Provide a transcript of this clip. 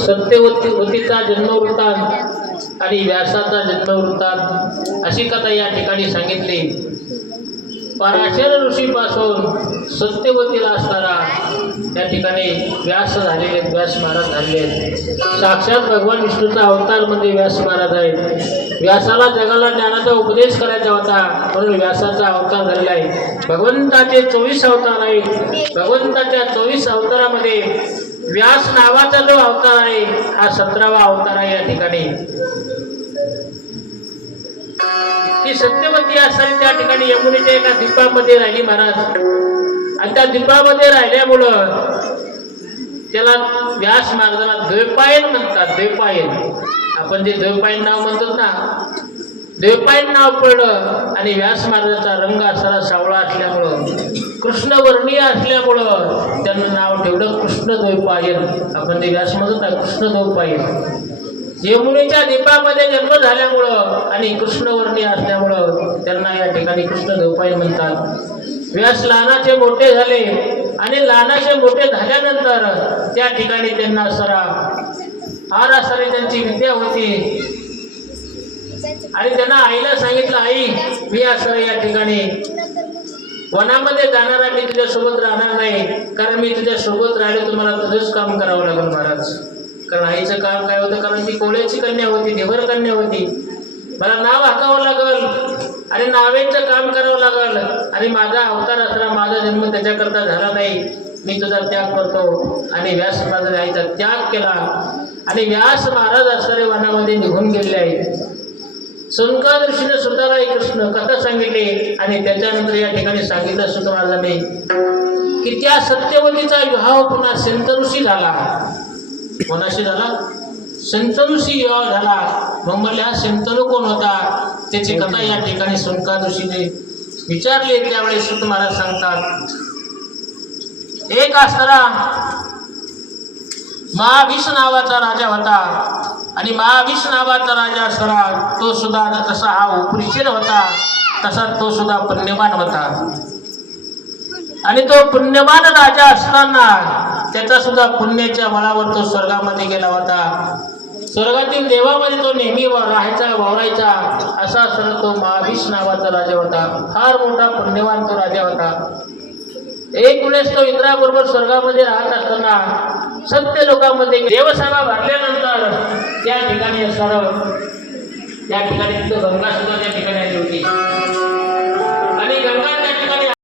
सत्यवतीचा जन्मवृत्तांत आणि व्यासाचा जन्मवृत्तांत अशी कथा या ठिकाणी सांगितली। पराशर ऋषीपासून सत्यवतीला असताना त्या ठिकाणी व्यास झालेले, व्यास महाराज झालेले। साक्षात भगवान विष्णूचा अवतार म्हणजे व्यास महाराज आहेत। व्यासाला जगाला ज्ञानाचा उपदेश करायचा होता म्हणून व्यासाचा अवतार झालेला आहे। भगवंताचे 24 अवतार आहेत। भगवंताच्या 24 अवतारामध्ये व्यास नावाचा जो अवतार आहे हा 17वा अवतार आहे। या ठिकाणी ती सत्यवती असताना त्या ठिकाणी यमुनेच्या एका द्वीपामध्ये राहिली महाराज, आणि त्या द्वीपामध्ये राहिल्यामुळं त्याला व्यास महाराजाला द्वैपायन म्हणतात। द्वैपायन, आपण जे द्वैपायन नाव म्हणतो ना, द्वैपायन नाव पडलं। आणि व्यास महाराजाचा रंग असा सावळा असल्यामुळं, कृष्णवर्णीय असल्यामुळं त्यांना नाव ठेवलं कृष्ण द्वैपायन। आपण ते व्यास म्हणतो ना, कृष्ण द्वैपायन। यमुनेच्या द्वीपामध्ये जन्म झाल्यामुळं आणि कृष्णवर्णीय असल्यामुळं त्यांना या ठिकाणी कृष्ण द्वैपायन म्हणतात। व्यास लहानाचे मोठे झाले आणि लहानाचे मोठे झाल्यानंतर त्या ठिकाणी त्यांना सारी त्यांची विद्या होती। आणि त्यांना आईला सांगितलं, आई मी असं या ठिकाणी वनामध्ये जाणार आहे, मी तुझ्यासोबत राहणार नाही, कारण मी तुझ्यासोबत राहिलो तुम्हाला तुझंच काम करावं लागेल महाराज। कारण आईचं काम काय होतं, कारण ती कोळ्याची कन्या होती, देवर कन्या होती, मला नाव हाकावं लागल आणि नावेचं काम करावं लागल, आणि माझा अवतार असला, माझा जन्म त्याच्याकरता झाला नाही, मी तुझा त्याग करतो। आणि व्यास महाराजांनी आईचा त्याग केला आणि व्यास महाराज असणारे वनामध्ये निघून गेलेले आहेत। संकर ऋषीने स्वतःला कृष्ण कथा सांगितली आणि त्याच्यानंतर या ठिकाणी सांगितलं सुत महाराजांनी की त्या सत्यवतीचा विवाह पुन्हा संत ऋषी झाला। कोणाशी झाला? संत ऋषी विवाह झाला। मग म्हणले हा शंतनू कोण होता, त्याची कथा या ठिकाणी संकर ऋषीने विचारली। त्यावेळेस सुत महाराज सांगतात, एक असताना महाभीष नावाचा राजा होता, आणि महाभीष नावाचा राजा असताना तो सुद्धा जसा हा उपरिचर होता तसा तो सुद्धा पुण्यवान होता। आणि तो पुण्यवान राजा असताना त्याचा सुद्धा पुण्याच्या बळावर तो स्वर्गामध्ये गेला होता। स्वर्गातील देवामध्ये तो नेहमी राहायचा, वावरायचा। असा असताना तो महाभीष नावाचा राजा होता, फार मोठा पुण्यवान तो राजा होता। एक वेळेस तो इंद्राबरोबर स्वर्गामध्ये राहत असताना सत्य लोकांमध्ये देवसभा भरल्यानंतर त्या ठिकाणी त्या ठिकाणी गंगा सुद्धा त्या ठिकाणी आली होती, आणि गंगा